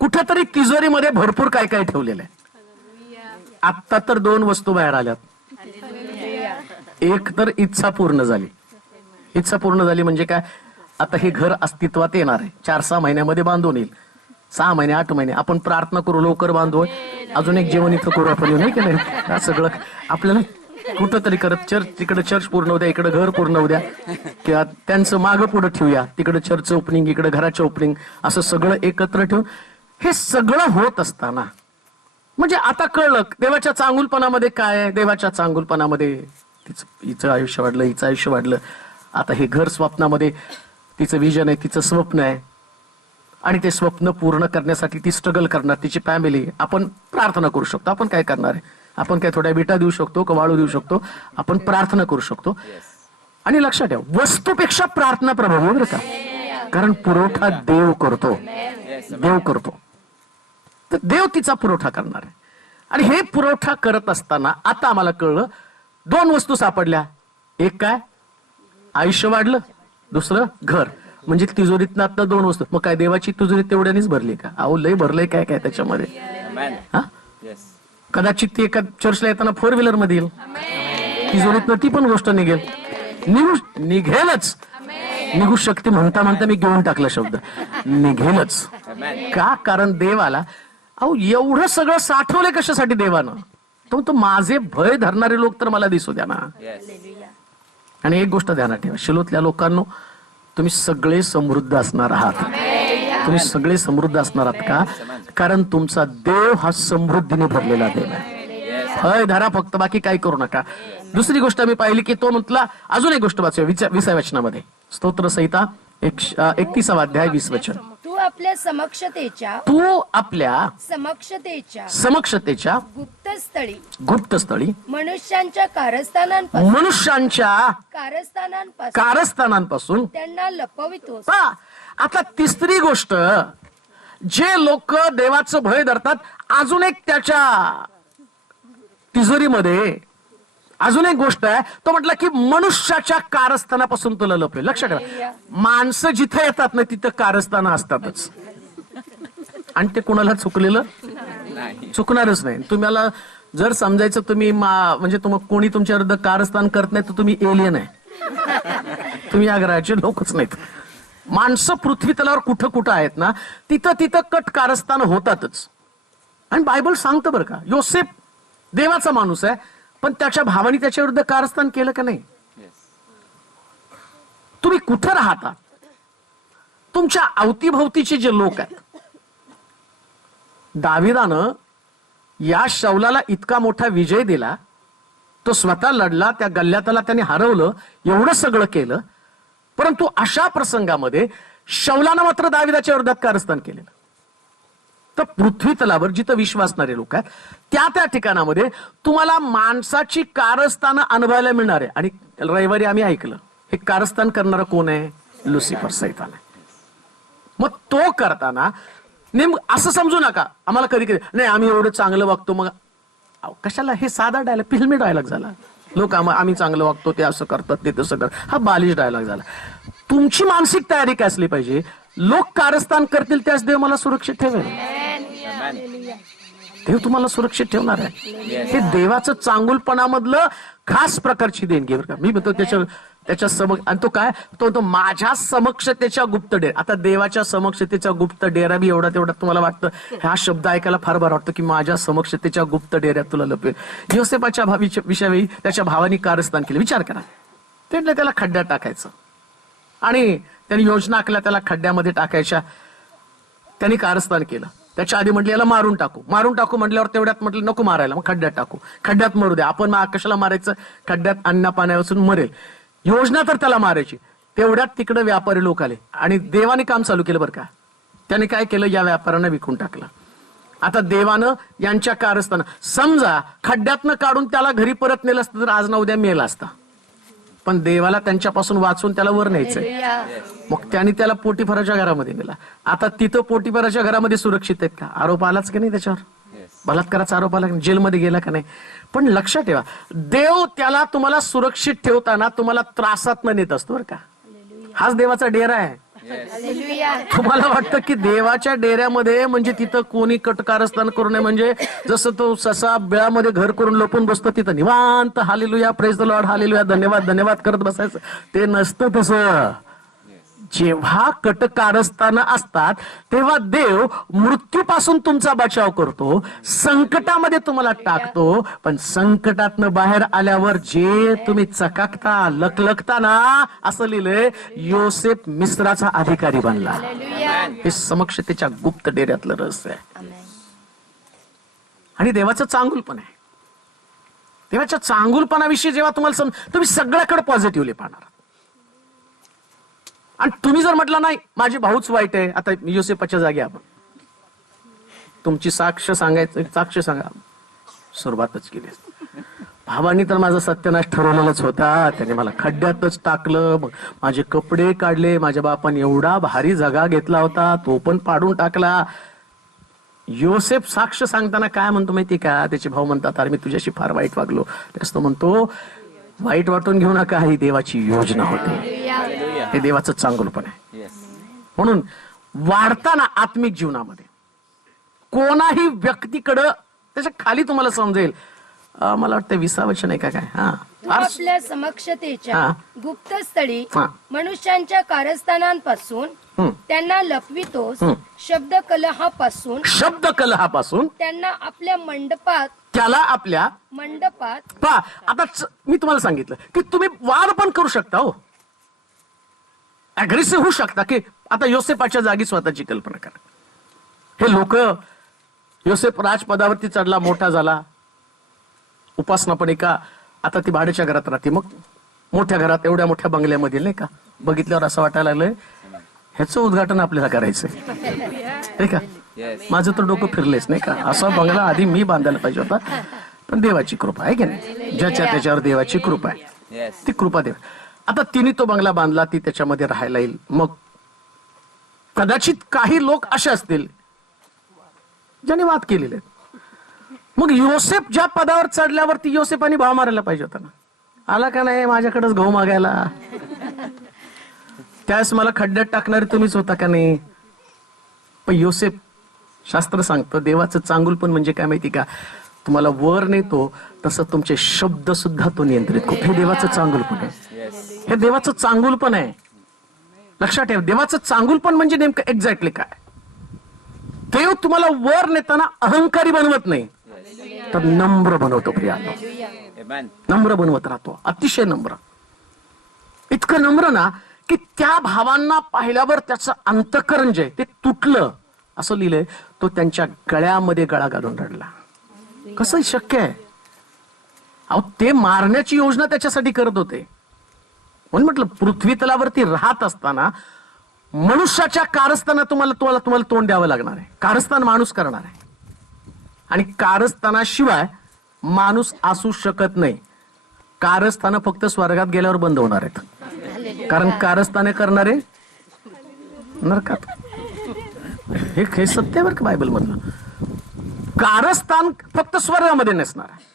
कुठेतरी तिजोरीमध्ये भरपूर काय काय ठेवलेलं आहे. आत्ता तर 2 वस्तू बाहेर आल्यात. एक तर इच्छा पूर्ण झाली. इच्छा पूर्ण झाली म्हणजे काय, आता हे घर अस्तित्वात येणार आहे, 4-6 महिन्यामध्ये बांधून येईल. 6 महिने 8 महिने आपण प्रार्थना करू, लवकर बांधू, अजून एक जेवण इथं करू आपण, नाही की नाही. सगळं आपल्याला कुठं तरी करत, चर्च तिकडे चर्च पूर्ण होऊ द्या, इकडे घर पूर्ण होऊ द्या, किंवा त्यांचं मागं पुढे ठेवूया, तिकडे चर्च ओपनिंग, इकडे घराचे ओपनिंग, असं सगळं एकत्र ठेवून हे सगळं होत असताना म्हणजे आता कळलं देवाच्या चांगुलपणामध्ये काय आहे. देवाच्या चांगुलपणामध्ये हिचं आयुष्य वाढलं, हिचं आयुष्य वाढलं. आता हे घर स्वप्नामध्ये तिचं विजन आहे, तिचं स्वप्न आहे, आणि ते स्वप्न पूर्ण करण्यासाठी ती स्ट्रगल करणार, तिची फॅमिली. आपण प्रार्थना करू शकतो. आपण काय करणार आहे, आपण काय थोड्या विटा देऊ शकतो का वाळू देऊ शकतो, आपण प्रार्थना करू शकतो. आणि लक्षात ठेवा, वस्तूपेक्षा प्रार्थना प्रभावी बरं का, कारण पुरवठा देव करतो, देव करतो. तर देव तिचा पुरवठा करणार आहे. आणि हे पुरवठा करत असताना आता आम्हाला कळलं 2 वस्तू सापडल्या. एक काय, आयुष्य वाढलं, दुसरं घर. म्हणजे तिजोरीतनं आता 2 वस्तू. मग काय देवाची तिजोरी तेवढ्यानेच भरली का? अहो लय भरलंय काय काय त्याच्यामध्ये. हा, कदाचित ती एका चर्चला येताना 4 व्हीलर मध्ये येईल, तिजोरीतनं ती पण गोष्ट निघेल, निघेलच. निघू शकते म्हणता म्हणता मी घेऊन टाकला शब्द, निघेलच. का, कारण देवाला, अहो एवढं सगळं साठवलंय कशासाठी देवानं, तो माझे भय धरणारे लोक तर मला दिसू द्या ना. आणि एक गोष्ट ध्यानात ठेवा, शिलोतल्या लोकांनो, तुम्ही सगळे समृद्ध असणार आहात. तुम्ही सगळे समृद्ध असणार आहात. का, कारण तुमचा देव हा समृद्धीने भरलेला देव आहे. भय धरा फक्त, बाकी काय करू नका. दुसरी गोष्ट आम्ही पाहिली की तो म्हटला, अजून एक गोष्ट वाचूया 20व्या वचनामध्ये, स्तोत्र संहिता 31 अध्याय 20 वचन. तू आपल्या समक्षतेच्या समक्षतेच्या गुप्तस्थळी मनुष्यांच्या कारस्थानांपासून त्यांना लपवितोस. आता तिसरी गोष्ट, जे लोक देवाचं भय धरतात, अजून एक त्याच्या तिजोरीमध्ये अजून एक गोष्ट आहे, तो म्हटलं की मनुष्याच्या कारस्थानापासून तुला लपवेल. लक्षात ठेवा, माणसं जिथे येतात ना तिथं कारस्थानं असतातच, आणि ते कोणाला चुकलेलं चुकणारच नाही. तुम्हाला जर समजायचं तुम्ही म्हणजे कोणी तुमच्या विरुद्ध कारस्थान करत नाही तर तुम्ही एलियन आहे, तुम्ही या ग्रहाचे लोकच नाहीत. माणसं पृथ्वी तलावर कुठं कुठं आहेत ना, तिथं तिथं कट कारस्थान होतातच. आणि बायबल सांगतं बरं का, योसेफ देवाचा माणूस आहे, पण त्याच्या भावाने त्याच्या विरुद्ध कारस्थान केलं का नाही. तुम्ही कुठं राहता, तुमच्या अवतीभवतीचे जे लोक आहेत. दाविदानं या शौलाला इतका मोठा विजय दिला, तो स्वतः लढला, त्या गल्ल्यातला त्याने हरवलं, एवढं सगळं केलं, परंतु अशा प्रसंगामध्ये शौलानं मात्र दाविदाच्या विरोधात कारस्थान केलेलं. तर पृथ्वी तलावर जिथं विश्वासणारे लोक आहेत, त्या ठिकाणामध्ये तुम्हाला माणसाची कारस्थानं अनुभवायला मिळणार आहे. आणि रविवारी आम्ही ऐकलं, हे कारस्थान करणारा कोण आहे? लुसिफर, सैतान आहे. मग तो करताना असं समजू नका आम्हाला कधी कधी नाही आम्ही एवढं चांगलं वागतो मग अहो, कशाला? हे साधा डायलॉग, फिल्मी डायलॉग झाला. लोक आम्ही चांगलं वागतो, ते असं करतात, ते तसं करतात, हा बालिश डायलॉग झाला. तुमची मानसिक तयारी काय असली पाहिजे? लोक कारस्थान करतील त्याच देव मला सुरक्षित ठेवेल. देव तुम्हाला सुरक्षित ठेवणार आहे. हे देवाचं चांगुलपणामधलं खास प्रकारची देणगी बरं का. मी म्हणतो त्याच्या समक्ष, आणि तो काय तो माझ्या समक्षतेच्या गुप्त डेरा. आता देवाच्या समक्षतेचा गुप्त डेरा बी एवढा तेवढा तुम्हाला वाटतं, हा शब्द ऐकायला फार बरं वाटतं की माझ्या समक्षतेच्या गुप्त डेऱ्यात तुला लपवेल. योसेफाच्या विषयावेळी त्याच्या भावानी कारस्थान केलं. विचार करा, त्यातलं त्याला खड्ड्यात टाकायचं आणि त्यांनी योजना आखल्या त्याला खड्ड्यामध्ये टाकायच्या. त्यांनी कारस्थान केलं. त्याच्या आधी म्हटलं याला मारून टाकू म्हटल्यावर तेवढ्यात म्हटलं नको मारायला, मग खड्ड्यात टाकू. खड्ड्यात मरू दे, आपण कशाला मारायचं? खड्ड्यात अन्ना पाण्यापासून मरेल. योजना तर त्याला मारायची. तेवढ्यात तिकडे व्यापारी लोक आले आणि देवाने काम चालू केलं बरं का. त्याने काय केलं? या व्यापाऱ्यांना विकून टाकलं. आता देवानं यांच्या कारस्थान समजा खड्ड्यातनं काढून त्याला घरी परत नेलं असतं तर आज ना उद्या मेला असता. पण देवाला त्यांच्यापासून वाचून त्याला वर न्यायचंय. मग त्यांनी त्याला पोटीफराच्या घरामध्ये नेला. आता तिथं पोटीफराच्या घरामध्ये सुरक्षित आहेत का? आरोप आलाच की नाही त्याच्यावर? बलात्काराचा आरोप आला, जेलमध्ये गेला का नाही? पण लक्षात ठेवा, देव त्याला तुम्हाला सुरक्षित ठेवताना तुम्हाला त्रासात न नेत असतो बरं का. हाच देवाचा डेरा आहे. तुम्हाला वाटतं की देवाच्या डेऱ्यामध्ये म्हणजे तिथं कोणी कटकारस्थान करू नये, म्हणजे जसं तो ससा बिळामध्ये घर करून लपून बसतो तिथं निवांत hallelujah, praise the Lord, hallelujah, धन्यवाद धन्यवाद करत बसायचं. ते नसतं तसं. जेव्हा कटकारस्थान असतात तेव्हा देव मृत्यूपासून तुमचा बचाव करतो, संकटामध्ये तुम्हाला टाकतो. पण संकटातनं बाहेर आल्यावर जे तुम्ही चकाकता, लखलखता ना, असं लिहिलंय योसेफ मिस्राचा अधिकारी बनला. हे समक्षतेच्या गुप्त डेऱ्यातलं रहस्य आहे. आणि देवाचं चांगुलपण आहे. देवाच्या चांगुलपणाविषयी जेव्हा तुम्हाला तुम्ही सगळ्याकडे पॉझिटिव्हली पाहणार. आणि तुम्ही जर म्हटलं नाही माझे भाऊच वाईट आहे, आता योसेफाच्या जागी आपण तुमची साक्ष सांगा, सुरुवातच केली. भावानी तर माझा सत्यानाश ठरवलेलाच होता, त्याने मला खड्ड्यातच टाकलं, मग माझे कपडे काढले, माझ्या बापाने एवढा भारी जगा घेतला होता तो पण पाडून टाकला. योसेफ साक्ष सांगताना काय म्हणतो माहिती का? त्याचे भाऊ म्हणतात अरे मी तुझ्याशी फार वाईट वागलो. त्यास तो म्हणतो वाईट वाटून घेऊ नका, ही देवाची योजना होती. हे देवाचं चांगुलपण आहे. म्हणून वाढताना आत्मिक जीवनामध्ये कोणाही व्यक्तीकडं त्याच्या खाली तुम्हाला समजेल, मला वाटतं 20 वचन आहे का काय? आपल्या समक्षतेच्या गुप्त स्थळी मनुष्यांच्या कारस्थानांपासून त्यांना लपवितोस, शब्द कलहापासून त्यांना आपल्या मंडपात, त्याला आपल्या मंडपात पहा. आता मी तुम्हाला सांगितलं की तुम्ही वाद पण करू शकता, हो अग्रेसिव्ह होऊ शकता. की आता योसेफाच्या जागी स्वतःची कल्पना करा. हे लोक, योसेफ राजपदावरती चढला, मोठा झाला, उपासना पण एका, आता ती भाड्याच्या घरात राहते, मग मोठ्या घरात एवढ्या मोठ्या बंगल्यामध्ये नाही का, बघितल्यावर असं वाटायला लागलंय ह्याचं उद्घाटन आपल्याला करायचंय नाही का. माझं तर डोकं फिरलेच नाही का, असा बंगला आधी मी बांधायला पाहिजे होता. पण देवाची कृपा आहे की नाही, ज्याच्या त्याच्यावर देवाची कृपा आहे, ती कृपा देव. आता तिने तो बंगला बांधला, ती त्याच्यामध्ये राहायला येईल. मग कदाचित काही लोक असे असतील ज्यांनी वाद केलेले. मग योसेफ ज्या पदावर चढल्यावरती योसेफाने भाव मारायला पाहिजे होता ना. आला का नाही माझ्याकडेच गहू मागायला, त्यावेळेस मला खड्ड्यात टाकणारे तुम्हीच होता का नाही. पण योसेफ, शास्त्र सांगतं देवाचं चांगुलपण म्हणजे काय माहिती का, तुम्हाला वर नेतो तसं तुमचे शब्द सुद्धा तो नियंत्रित करतो. हे देवाचं चांगुलपण आहे. हे देवाचं चांगुलपण आहे. लक्षात ठेवा, देवाचं चांगुलपण म्हणजे नेमकं एक्झॅक्टली काय. देव तुम्हाला वर नेताना अहंकारी बनवत नाही, तर नम्र बनवतो. प्रियानो, नम्र बनवत राहतो, अतिशय नम्र. इतकं नम्र ना की त्या भावांना पाहिल्यावर त्याचं अंतःकरण जे ते तुटलं. असं लिहिलंय, तो त्यांच्या गळ्यामध्ये गळा घालून रडला. कसं शक्य आहे? अहो, ते मारण्याची योजना त्याच्यासाठी करत होते. म्हणून म्हटलं पृथ्वी तलावरती राहत असताना मनुष्याच्या कारस्थाना तुम्हाला तोंड द्यावं लागणार आहे. कारस्थान माणूस करणार आहे आणि कारस्थानाशिवाय माणूस असू शकत नाही. कारस्थानं फक्त स्वर्गात गेल्यावर बंद होणार आहेत. कारण कारस्थाने करणारे नरकात. हे सत्य बरं का बायबल मधलं. कारस्थान फक्त स्वर्गामध्ये नसणार आहे,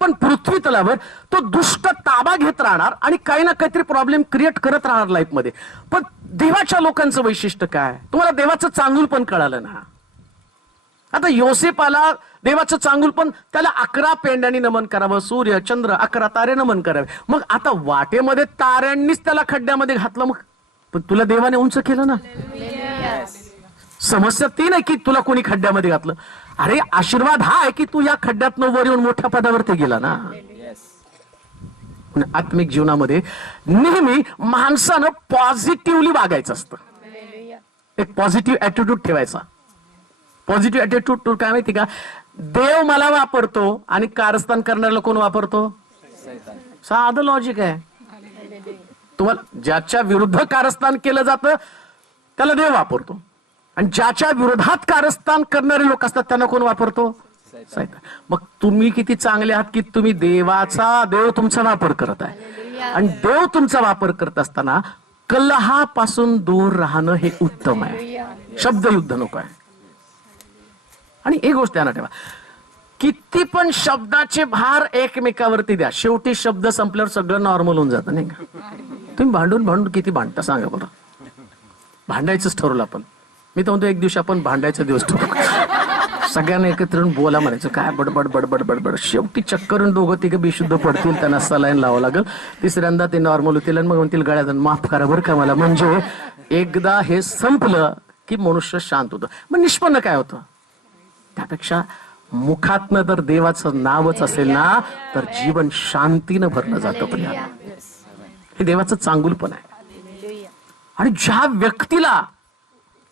पण पृथ्वी तलावर तो दुष्ट ताबा घेत राहणार आणि काही ना काहीतरी प्रॉब्लेम क्रिएट करत राहणार लाईफ मध्ये. पण देवाच्या लोकांचं वैशिष्ट्य काय? तुम्हाला देवाचं चांगुल पण कळालं ना. आता योसेपाला देवाचं चांगुल पण, त्याला 11 पेंड्यांनी नमन करावं, सूर्य चंद्र 11 तारे नमन करावे. मग आता वाटेमध्ये ताऱ्यांनीच त्याला खड्ड्यामध्ये घातलं, मग पण तुला देवाने उंच केलं ना. समस्या ती नाही की तुला कोणी खड्ड्यामध्ये घातलं. अरे आशीर्वाद हा आहे की तू या खड्ड्यातनं वर येऊन मोठ्या पदावरती गेला ना. आत्मिक जीवनामध्ये नेहमी माणसानं पॉझिटिव्हली वागायचं असतं. एक पॉझिटिव्ह ऍटिट्यूड ठेवायचा. पॉझिटिव्ह ऍटिट्यूड काय माहिती का? देव मला वापरतो आणि कारस्थान करणाऱ्याला कोण वापरतो? साधं लॉजिक आहे. तुम्हाला ज्याच्या विरुद्ध कारस्थान केलं जातं त्याला देव वापरतो, आणि ज्याच्या विरोधात कारस्थान करणारे लोक असतात त्यांना कोण वापरतो? सैतान. मग तुम्ही किती चांगले आहात की तुम्ही देव तुमचा वापर करत आहे. आणि देव तुमचा वापर करत असताना कलहापासून दूर राहणं हे उत्तम आहे. शब्दयुद्ध नको आहे. आणि एक गोष्ट ध्यानात ठेवा, किती पण शब्दाचे भार एकमेकावरती द्या, शेवटी शब्द संपल्यावर सगळं नॉर्मल होऊन जातं नाही का? तुम्ही भांडून किती भांडता सांगा बरं. भांडायचंच ठरवलं आपण. मी तर म्हणतो एक दिवशी आपण भांडायचा दिवस ठरवू, सगळ्यांना एकत्र येऊन बोला म्हणायचं. काय बडबड बडबड बडबड, शेवटी चक्करून दोघं तिघं बेशुद्ध पडतील, त्यांना सलाईन लावावं लागेल. तिसऱ्यांदा ते नॉर्मल होतील आणि मग म्हणतील गळ्यात माफ करा बरं का मला. म्हणजे एकदा हे संपलं की मनुष्य शांत होतं. मग निष्पन्न काय होतं? त्यापेक्षा मुखातनं जर देवाचं नावच असेल ना तर जीवन शांतीनं भरलं जातं. प्रिया, हे देवाचं चांगुलपण आहे. आणि ज्या व्यक्तीला,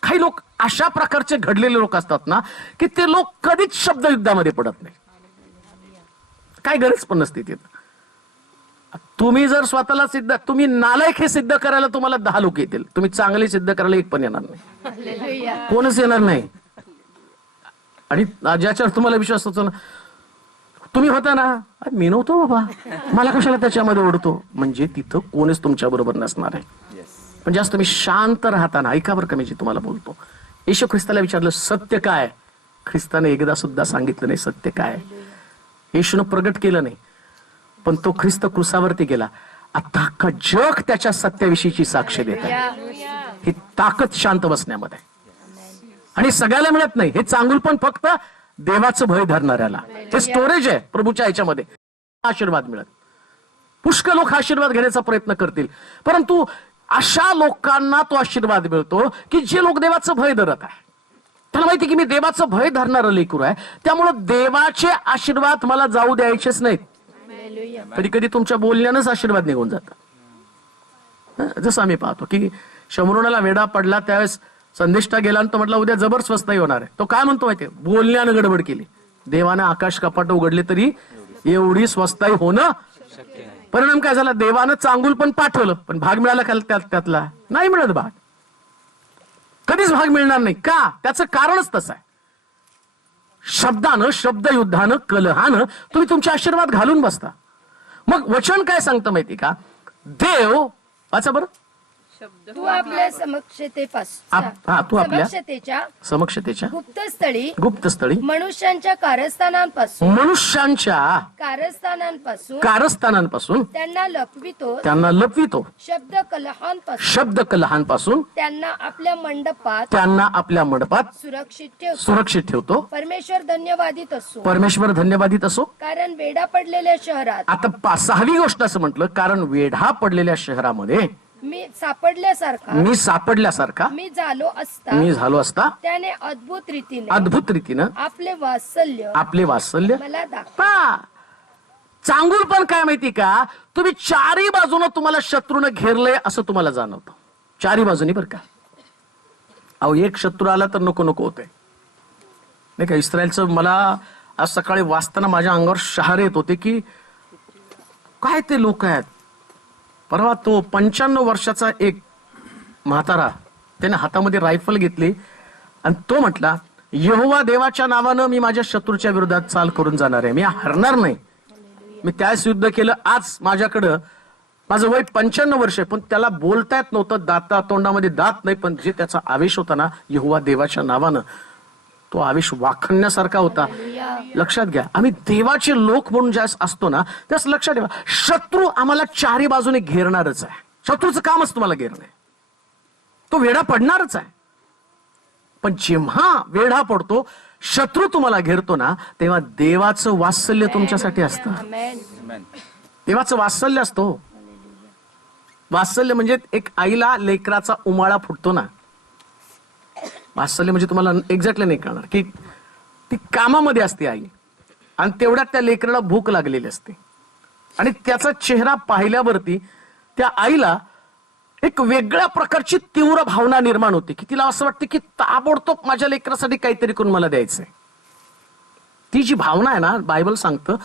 काही लोक अशा प्रकारचे घडलेले लोक असतात ना की ते लोक कधीच शब्दयुद्धामध्ये पडत नाही. काय गरज पण नसते तिथं. तुम्ही जर स्वतःला तुम्ही नालायक हे सिद्ध करायला तुम्हाला 10 लोक येतील, तुम्ही चांगले सिद्ध करायला एक पण येणार नाही, कोणच येणार नाही. आणि ज्याच्यावर तुम्हाला विश्वास होतो ना, तुम्ही होता ना, मी नव्हतो बाबा, मला कशाला त्याच्यामध्ये ओढतो, म्हणजे तिथं कोणीच तुमच्या बरोबर नसणार आहे. पण जास्त तुम्ही शांत राहताना, ऐका बरं का मी जे तुम्हाला बोलतो. येशू ख्रिस्ताला विचारलं सत्य काय? ख्रिस्ताने एकदा सुद्धा सांगितलं नाही सत्य काय. येशूनं प्रगट केलं नाही, पण तो ख्रिस्त क्रुसावरती गेला. आता अख्खा जग त्याच्या सत्याविषयीची साक्ष देत आहे. ही ताकद शांत बसण्यामध्ये. आणि सगळ्याला मिळत नाही हे चांगुल, पण फक्त देवाचं भय धरणाऱ्याला. हे स्टोरेज आहे प्रभूच्या ह्याच्यामध्ये. आशीर्वाद मिळत, पुष्कळ लोक आशीर्वाद घेण्याचा प्रयत्न करतील, परंतु अशा लोकांना तो आशीर्वाद मिळतो की जे लोक देवाचं भय धरत आहे. त्याला माहिती की मी देवाचं भय धरणारं लेकरू आहे, त्यामुळं देवाचे आशीर्वाद मला जाऊ द्यायचेच नाहीत. कधी कधी तुमच्या बोलण्यानंच आशीर्वाद निघून जातात. जसं आम्ही पाहतो की शमरोनाला वेढा पडला त्यावेळेस संदेष्टा गेला आणि तो म्हटला उद्या जबर स्वस्ताही होणार आहे. तो काय म्हणतो माहितीये? बोलण्यानं गडबड केली. देवाने आकाश कपाट उघडले तरी एवढी स्वस्ताही होणं. परिणाम काय झाला? देवानं चांगुल पण पाठवलं, पण भाग मिळाला का त्यातला? नाही मिळत भाग, कधीच भाग मिळणार नाही. का? त्याचं कारणच तसं आहे. शब्दानं, शब्दयुद्धानं, कलहानं तुम्ही तुमचे आशीर्वाद घालून बसता. मग वचन काय सांगतं माहिती का? देव, वाचा बरं, तू आपल्या समक्षतेपासून तू आपल्या समक्षतेच्या समक्षतेच्या गुप्तस्थळी मनुष्यांच्या कारस्थानांपासून त्यांना लपवितो. शब्द कलहांपासून त्यांना आपल्या मंडपात सुरक्षित ठेवतो. परमेश्वर धन्यवादित असो. कारण वेढा पडलेल्या शहरात, आता 6वी गोष्ट असं म्हटलं, कारण वेढा पडलेल्या शहरामध्ये मी सापडल्यासारखा मी झालो असता त्याने अद्भुत रीतीनं आपले वात्सल्य मला दाखवा. चांगुल पण काय माहिती का? तुम्ही चारी बाजूनं तुम्हाला शत्रूनं घेरले असं तुम्हाला जाणवतं. चारी बाजूनी बरं का. अहो एक शत्रू आला तर नको नको होते नाही का. इस्रायलचं मला आज सकाळी वाचताना माझ्या अंगावर शहारे येत होते की काय ते लोक आहेत. परवा तो 95 वर्षाचा एक म्हातारा, त्याने हातामध्ये रायफल घेतली आणि तो म्हटला, यहोवा देवाच्या नावानं मी माझ्या शत्रूच्या विरोधात चाल करून जाणार आहे, मी हरणार नाही. मी त्याच युद्ध केलं. आज माझ्याकडं माझं वय 95 वर्ष आहे, पण त्याला बोलता येत नव्हतं, तोंडामध्ये दात नाही, पण जे त्याचा आवेश होता ना यहोवा देवाच्या नावानं, तो आवेश वाखण्यासारखा होता. लक्षात घ्या, आम्ही देवाचे लोक म्हणून ज्यास असतो ना, त्यास लक्षात ठेवा, शत्रू आम्हाला चारी बाजूने घेरणारच आहे. शत्रूचं कामच तुम्हाला घेरणं आहे. तो वेढा पडणारच आहे. पण जेव्हा वेढा पडतो, शत्रू तुम्हाला घेरतो ना, तेव्हा देवाचं वात्सल्य तुमच्यासाठी असतं. देवाचं वात्सल्य असतो. वात्सल्य म्हणजे एक आईला लेकराचा उमाळा फुटतो ना, वात्सल्य म्हणजे तुम्हाला एक्झॅक्टली नाही कळणार की ती कामामध्ये असते आई, आणि तेवढ्यात त्या लेकराला भूक लागलेली असते, आणि त्याचा चेहरा पाहिल्यावरती त्या आईला एक वेगळ्या प्रकारची तीव्र भावना निर्माण होते, की तिला असं वाटतं की ताबडतोब माझ्या लेकरासाठी काहीतरी करून मला द्यायचंय. ती जी भावना आहे ना, बायबल सांगतं,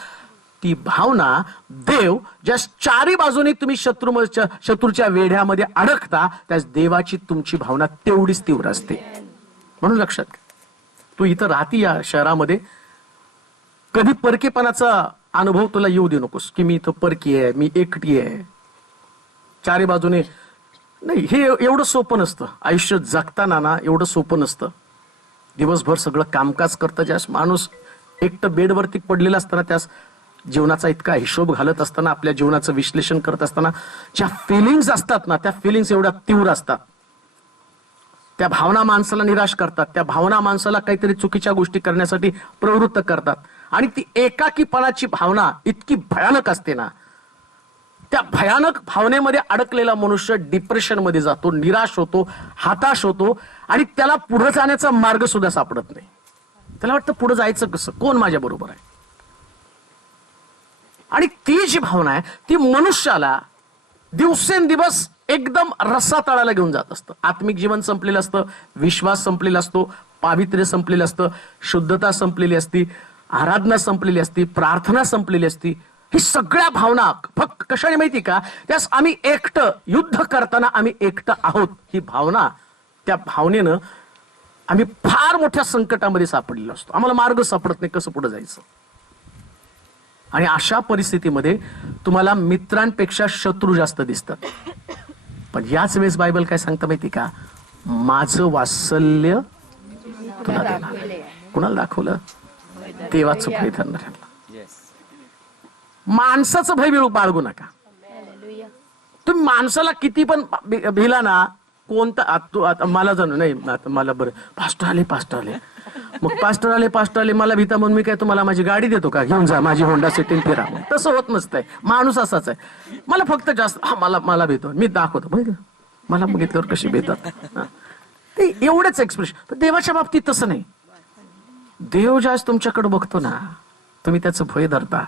ती भावना देव ज्या चारी बाजूने तुम्ही शत्रूच्या वेढ्यामध्ये अडकता, त्याच देवाची तुमची भावना तेवढीच तीव्र असते. म्हणून लक्षात घ्या, तू इथं राहती या शहरामध्ये, कधी परकेपणाचा अनुभव तुला येऊ देऊ नकोस की मी इथं परकी आहे, मी एकटी आहे. चारी बाजूने नाही, हे एवढं सोपं नसतं. आयुष्य जगताना ना एवढं सोपं नसतं. दिवसभर सगळं कामकाज करतं, ज्यास माणूस एकटं बेडवरती पडलेला असताना, त्यास जीवनाचा इतका हिशोब घालत असताना, आपल्या जीवनाचं विश्लेषण करत असताना ज्या फिलिंग्स असतात ना, त्या फिलिंग्स एवढ्या तीव्र असतात. त्या भावना माणसाला निराश करतात, त्या भावना माणसाला काहीतरी चुकीच्या गोष्टी करण्यासाठी प्रवृत्त करतात. आणि ती एकाकीपणाची भावना इतकी भयानक असते ना, त्या भयानक भावनेमध्ये अडकलेला मनुष्य डिप्रेशन मध्ये जातो, निराश होतो, हताश होतो, आणि त्याला पुढे जाण्याचा मार्ग सुद्धा सापडत नाही. त्याला वाटतं पुढे जायचं कसं, कोण माझ्या बरोबर आहे. आणि ती जी भावना आहे ती मनुष्याला दिवसेंदिवस एकदम रसातळाला घेऊन जात असतं. आत्मिक जीवन संपलेलं असतं, विश्वास संपलेला असतो, पावित्र्य संपलेलं असतं, शुद्धता संपलेली असती, आराधना संपलेली असती, प्रार्थना संपलेली असती. ही सगळ्या भावना फक्त कशाने माहिती का, त्यास आम्ही एकटं युद्ध करताना आम्ही एकटं आहोत ही भावना, त्या भावनेनं आम्ही फार मोठ्या संकटामध्ये सापडलेलो असतो. आम्हाला मार्ग सापडत नाही कसं पुढे जायचं. आणि अशा परिस्थितीमध्ये तुम्हाला मित्रांपेक्षा शत्रू जास्त दिसतात. पण याच वेळेस बायबल काय सांगतं माहिती का, माझं वात्सल्य तुला देणार. कुणाला दाखवलं? देवाचं भय धरणाऱ्यांना. माणसाचं भय बाळगू नका. तुम्ही माणसाला किती पण भिला ना, कोणता आता मला जाणू नाही, मला बरं पास्टर आले, मग पास्टर आले मला भीता म्हणून मी काय तुम्हाला माझी गाडी देतो का, घेऊन जा माझी होंडा सिटी फिरा. तसं होत नसतंय. माणूस असाच आहे. मला फक्त जास्त मला भीतो, मी दाखवतो मला बघितल्यावर कशी भीतात ते एवढंच एक्सप्रेशन. पण देवाच्या बाबतीत तसं नाही. देव ज्यावेळेस तुमच्याकडे बघतो ना, तुम्ही त्याचं भय धरता,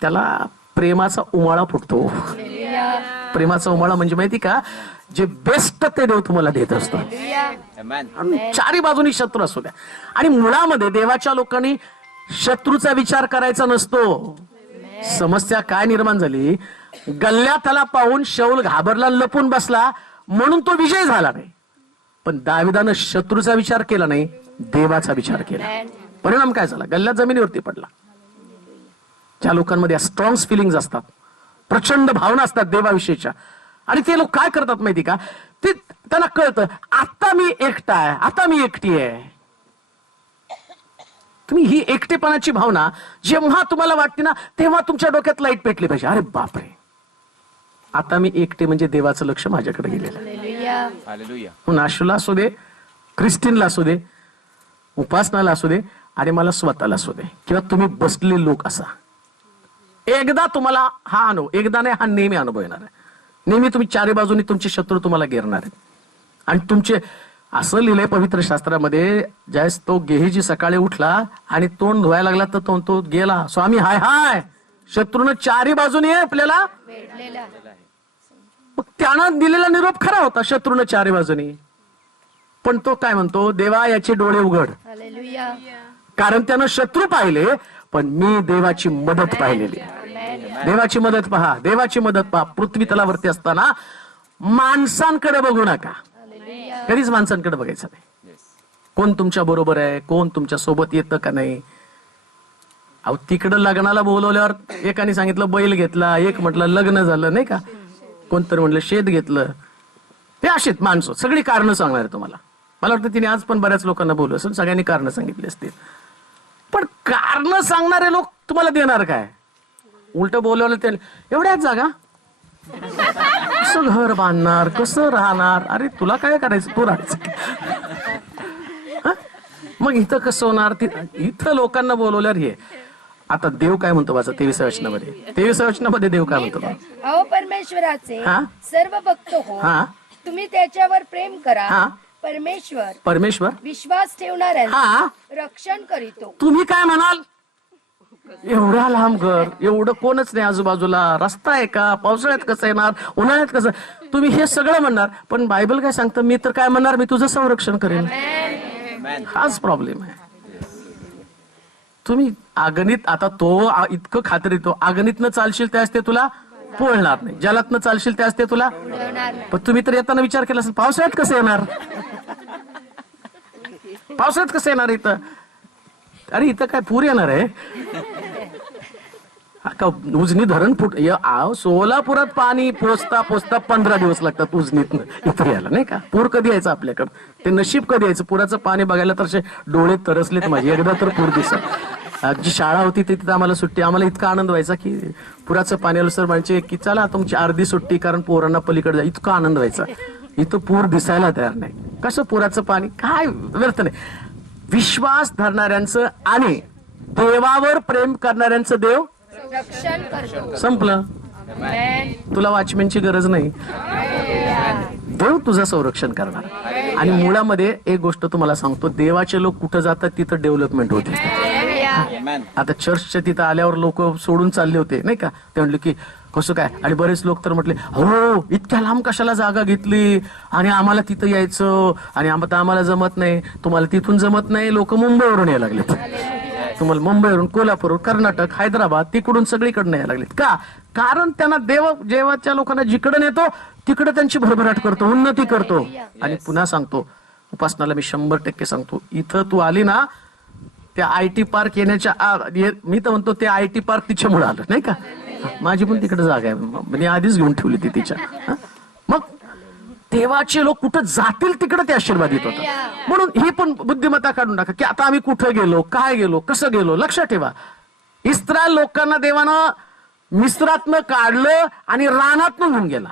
त्याला प्रेमाचा उमाळा फुटतो. प्रेमाचा उमाळा म्हणजे माहिती का, जे बेस्ट ते देव तुम्हाला देत असतो. चारी बाजूनी शत्रू असू द्या. आणि मुळामध्ये देवाच्या लोकांनी शत्रूचा विचार करायचा नसतो. समस्या काय निर्माण झाली, गल्ल्या त्याला पाहून शाऊल घाबरला, लपून बसला, म्हणून तो विजय झाला नाही. पण दाविदानं शत्रूचा विचार केला नाही, देवाचा विचार केला. परिणाम काय झाला, गल्ल्या जमिनीवरती पडला. ज्या लोकांमध्ये स्ट्रॉंग फिलिंग्स असतात, प्रचंड भावना असतात देवाविषयीच्या, आणि ते लोक काय करतात माहिती का, ते त्यांना कळतं आता मी एकटा आहे, आता मी एकटी आहे. तुम्ही ही एकटेपणाची भावना जेव्हा तुम्हाला वाटते ना, तेव्हा तुमच्या डोक्यात लाईट पेटली पाहिजे. अरे बापरे, आता मी एकटे म्हणजे देवाचं लक्ष माझ्याकडे गेलेलं. नाशूला असू दे, ख्रिस्टिनला असू दे, उपासनाला असू दे, आणि मला स्वतःला असू दे, किंवा तुम्ही बसलेले लोक असा, एकदा तुम्हाला हा अनुभव, एकदा नाही हा नेहमी अनुभव येणार आहे. नेहमी तुम्ही चारी बाजूनी तुमचे शत्रू तुम्हाला घेरणार आहेत. आणि तुमचे असं लिहिलंय पवित्र शास्त्रामध्ये, ज्यावेळेस तो गेहेजी सकाळी उठला आणि तोंड धुवायला लागला तर तो गेला, स्वामी हाय हाय, शत्रूनं चारी बाजूनी आपल्याला. मग त्यानं दिलेला निरोप खरा होता, शत्रूनं चारी बाजूनी. पण तो काय म्हणतो, देवा याचे डोळे उघड, कारण त्यानं शत्रू पाहिले, पण मी देवाची मदत पाहिलेली. देवाची मदत पहा, देवाची मदत पहा. पृथ्वी तलावरती असताना माणसांकडे बघू नका, कधीच माणसांकडे बघायचं नाही. कोण तुमच्या बरोबर आहे, कोण तुमच्या सोबत येतं का नाही. अहो तिकडं लग्नाला बोलवल्यावर एकाने सांगितलं बैल घेतला, एक म्हटलं लग्न झालं, नाही का. कोणतरी म्हणलं शेत घेतलं. हे अशीच माणसं सगळी कारणं सांगणार आहे तुम्हाला. मला वाटतं तिने आज पण बऱ्याच लोकांना बोलू असेल, सगळ्यांनी कारणं सांगितली असतील. पण कारणं सांगणारे लोक तुम्हाला देणार काय? उलट बोलवलं ते एवढ्याच जागा कसं घर बांधणार, कसं राहणार? अरे तुला काय करायचं, तू राहायचं. मग इथं कसं होणार? इथं लोकांना बोलवल्यावर हे. आता देव काय म्हणतो माझं 23व्या वचनामध्ये, 23व्या वचनामध्ये देव काय म्हणतो? अहो परमेश्वराचे हा? सर्व भक्त हो, हा तुम्ही त्याच्यावर प्रेम करा. हा. परमेश्वर विश्वास हा ठेवणाऱ्यांचे रक्षण करीतो. तुम्ही काय म्हणाल? एवढा लांब घर, एवढं कोणच नाही आजूबाजूला, रस्ता आहे का? पावसाळ्यात कसं येणार, उन्हाळ्यात कसं? तुम्ही हे सगळं म्हणणार, पण बायबल काय सांगतं? मी तर काय म्हणणार, मी तुझं संरक्षण करेन. हाच प्रॉब्लेम आहे. तुम्ही अगणित, आता तो इतकं खात्री तो अगणितनं चालशील त्यास ते तुला पोळणार नाही, जलातनं चालशील त्यास ते तुला. पण तुम्ही तर येताना विचार केला असेल, पावसाळ्यात कसं येणार? पावसाळ्यात कसं येणार इथं? अरे इथं काय पूर येणार आहे का? उजनी धरण सोलापुरात पाणी पोचता 15 दिवस लागतात उजनीत इथं यायला, नाही का? पूर कधी यायचं आपल्याकडं, ते नशीब कधी यायचं. पुराचं पाणी बघायला तर डोळे तरसलेत माझे. एकदा तर पूर दिसा, जी शाळा होती तिथे आम्हाला सुट्टी, आम्हाला इतका आनंद व्हायचा की पुराचं पाणी आलं सर म्हणजे की चला तुमची अर्धी सुट्टी, कारण पोरांना पलीकडे जा. इतका आनंद व्हायचा. इथं पूर दिसायला तयार नाही. कसं पुराचं पाणी काय व्यर्थ नाही. विश्वास धरणाऱ्यांचं आणि देवावर प्रेम करणाऱ्यांचं देव रक्षण करतो. संपलं. तुला वॉचमॅनची गरज नाही, देव तुझं संरक्षण करणार. आणि मुळामध्ये एक गोष्ट तुम्हाला सांगतो, देवाचे लोक कुठं जातात तिथं डेव्हलपमेंट होते. आता चर्चच्या तिथं आल्यावर लोक सोडून चालले होते, नाही का? ते म्हणले की कसं काय? आणि बरेच लोक तर म्हटले, हो इतक्या लांब कशाला जागा घेतली, आणि आम्हाला तिथं यायचं, आणि आम्हाला जमत नाही. तुम्हाला तिथून जमत नाही, लोक मुंबईवरून यायला लागलेत. तुम्हाला मुंबईवरून, कोल्हापूर, कर्नाटक, हैदराबाद, तिकडून सगळीकडनं यायला लागलेत. का? कारण त्यांना देवाच्या लोकांना जिकडे नेतो तिकडे त्यांची भरभराट करतो, उन्नती करतो. आणि पुन्हा सांगतो, उपासनाला मी 100% सांगतो, इथं तू आली ना, त्या IT पार्क येण्याच्या मी तर म्हणतो ते IT पार्क तिच्यामुळे आलं, नाही का? माझी पण तिकडे जागा आहे, म्हणजे आधीच घेऊन ठेवली ती तिच्या. मग देवाचे लोक कुठं जातील तिकडे ते आशीर्वादित होतात. म्हणून ही पण बुद्धिमत्ता काढून टाका की आता आम्ही कुठं गेलो, काय गेलो, कसं गेलो. लक्षात ठेवा, इस्रायल लोकांना देवानं मिस्रातनं काढलं आणि रानातनं घेऊन गेला.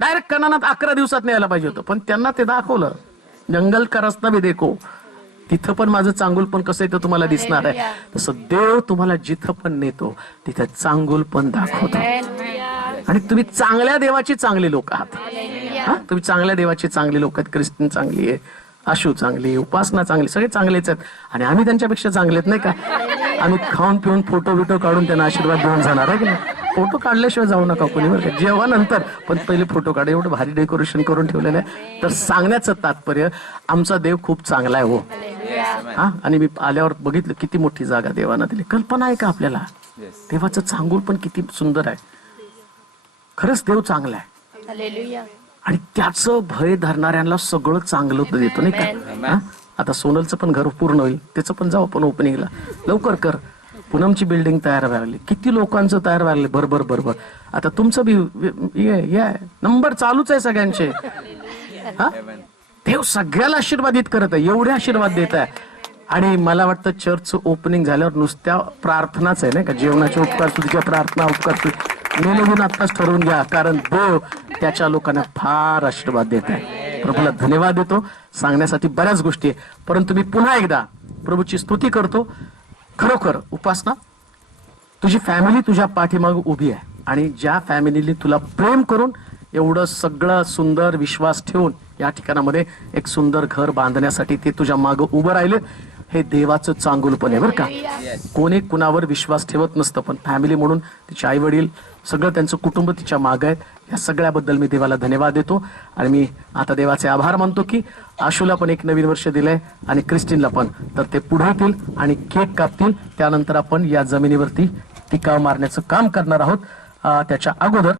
डायरेक्ट कनानात 11 दिवसात न्यायला पाहिजे होतं, पण त्यांना ते दाखवलं. जंगल का रस्ता भी देखो, तिथं पण माझं चांगुल पण कसं आहे ते तुम्हाला दिसणार आहे. तसं देव तुम्हाला जिथं पण नेतो तिथं चांगुल पण दाखवतो. आणि तुम्ही चांगल्या देवाची चांगली लोक आहात. तुम्ही चांगल्या देवाची चांगली लोक आहेत. ख्रिस्ती चांगली आहे, आशू चांगली, उपासना चांगली, सगळे चांगलेच आहेत. आणि आम्ही त्यांच्यापेक्षा चांगले आहेत, नाही का? आम्ही खाऊन पिऊन फोटो बिटो काढून त्यांना आशीर्वाद देऊन जाणार आहे की नाही? फोटो काढल्याशिवाय जाऊ नका कोणी, बरं का? जेव्हा नंतर, पण पहिले फोटो काढा. एवढं भारी डेकोरेशन करून ठेवलेलं आहे. तर सांगण्याचं तात्पर्य, आमचा देव खूप चांगला आहे हो. आणि मी आल्यावर बघितलं किती मोठी जागा देवानं दिली. कल्पना आहे का आपल्याला? देवाचं चांगुल पण किती सुंदर आहे. खरंच देव चांगला आहे. आणि त्याचं भय धरणाऱ्यांना सगळं चांगलं देतो, नाही का? आता सोनलचं पण घर पूर्ण होईल, त्याचं पण जाऊ आपण ओपनिंगला. लवकर कर. पूनमची बिल्डिंग तयार व्हायला, किती लोकांचं तयार व्हायला, बरोबर. आता तुमचं बी नंबर चालूच आहे सगळ्यांचे. देव सगळ्याला आशीर्वादित करत आहे, एवढे आशीर्वाद देत आहे. आणि मला वाटतं चर्चचं ओपनिंग झाल्यावर नुसत्या प्रार्थनाच आहे, नाही का? जेवणाचे उपकार तुझ्या प्रार्थना उपकार मेलेहून आत्ताच ठरवून घ्या, कारण देव त्याच्या लोकांना फार आशीर्वाद देत आहे. प्रभूला धन्यवाद देतो. सांगण्यासाठी बऱ्याच गोष्टी आहे, परंतु मी पुन्हा एकदा प्रभूची स्तुती करतो. खरोखर उपासना, तुझी फॅमिली तुझ्या पाठीमाग उभी आहे. आणि ज्या फॅमिलीने तुला प्रेम करून एवढं सगळं सुंदर विश्वास ठेवून या ठिकाणामध्ये एक सुंदर घर बांधण्यासाठी ते तुझ्या मागं उभं राहिले, हे देवाचं चांगुलपण आहे, बरं का? कोणी कुणावर विश्वास ठेवत नसतं, पण फॅमिली म्हणून तिचे आई वडील सगळं त्यांचं कुटुंब तिच्या मागं आहेत. या सगळ्याबद्दल मी देवाला धन्यवाद देतो. आणि मी आता देवाचे आभार मानतो की आशूला पण एक नवीन वर्ष दिलंय आणि क्रिस्टीनला पण. तर ते पुढे येतील आणि केक कापतील. त्यानंतर आपण या जमिनीवरती टिकाव मारण्याचं काम करणार आहोत. त्याच्या अगोदर